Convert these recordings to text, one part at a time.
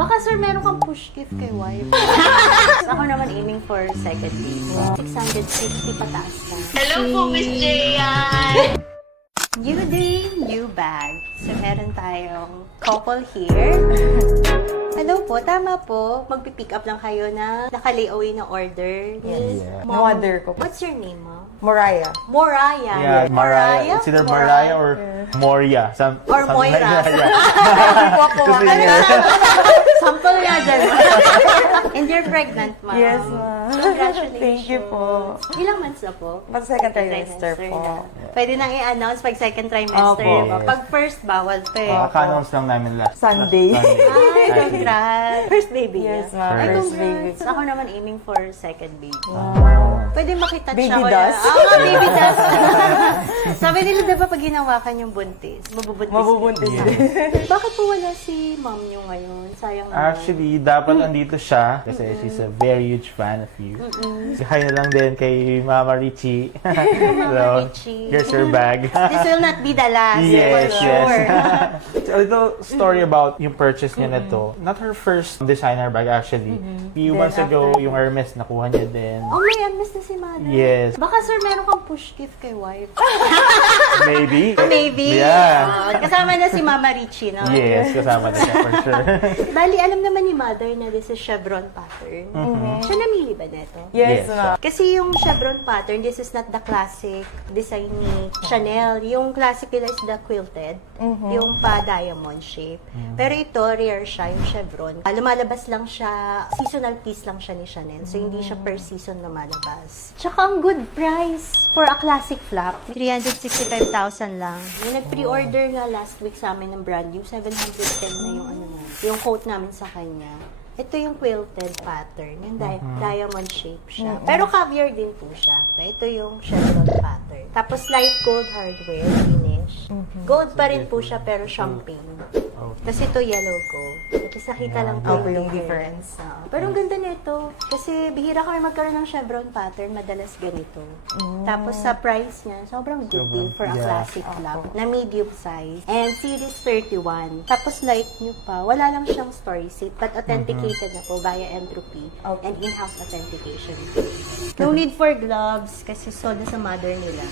Baka sir, meron kang push gift kay wife. Ako naman aiming for second date. 650 pataas na. Hello po, Miss Jayan! New day, new bag. So, meron tayong couple here. Hello po, tama po. Magpipick up lang kayo na naka-layaway na order. Yes. Mom, No-other ko po. What's your name, ma'am? Moraya. Moraya. Yeah, Mariah. It's either Mariah or Moria. Or something Moira. Like that. Yeah. Po po. Kasi yeah. Sample nga dyan. And you're pregnant, ma'am. Yes, ma'am. Congratulations. Thank you po. Ilang months na po? Pag second trimester po. na. Pwede nang i-announce pag second trimester. Opo. Diba? Pag first, bawal pa eh. Ka-announce lang namin last Sunday. Ay, congrats. First baby Yes, niya. ma'am. Ay, First congrats. baby. Ako naman aiming for second baby. Wow. Pwede makita Baby siya. dust. Baby dust. Sabi nila, diba pag ginawakan yung buntis, mabubuntis. Mabubuntis Yeah. din. Bakit po wala si mom niyo ngayon? Sayang naman. Actually, dapat andito siya kasi she's a very huge fan of you. Hi na lang din kay Mama Richie. Mama Richie. Here's your bag. This will not be the last, Yes, for sure. yes. A little story about yung purchase niya na to. Not her first designer bag actually. Few months Then ago, after- yung Hermes nakuha niya din. Oh, may unmiss na si mother. Yes. Baka sir, meron kang push gift kay wife. Maybe. Maybe. Yeah. Kasama na si Mama Richie, no? Yes, kasama na siya for sure. Bali, alam naman ni mother na this is chevron pattern. Siya namili ba neto? Yes, Yes. ma'am. Kasi yung chevron pattern, this is not the classic design ni Chanel. Yung classic nila is the quilted. Yung pa-diamond shape. Pero ito, rare siya, yung chevron. Lumalabas lang siya, seasonal piece lang siya ni Chanel. So, hindi siya per season lumalabas. Tsaka ang good price for a classic flap. 365,000 lang. Yung nag-pre-order nga last week sa amin ng brand new, 710 na yung ano na, yung coat namin sa kanya. Ito yung quilted pattern. Yung diamond shape siya. Pero caviar din po siya. Ito yung chevron pattern. Tapos light gold hardware finish. Gold pa rin po siya pero champagne. Kasi ito yellow gold. Tapos nakita lang po Opo, yung difference. Pero ang ganda nito. Kasi bihira kami magkaroon ng chevron pattern. Madalas ganito. Tapos sa price niya, sobrang good deal for a Yeah. classic flap na medium size. And series 31. Tapos light nyo pa. Wala lang siyang story seat but authenticated na po via Entropy and in-house authentication. No need for gloves kasi sold na sa mother nila.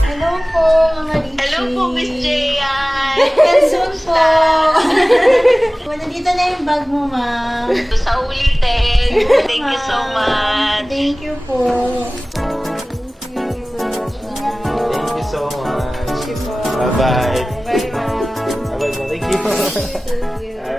Hello po, Mama Richie. Hello po, Miss Jayan! And soon po. Nandito na yung bag mo, ma'am. Sa ulitin. Thank you so much. Thank you po. Thank you. Ingat po. Thank you so much. Bye-bye. Bye-bye. Bye-bye. Thank you. Thank you.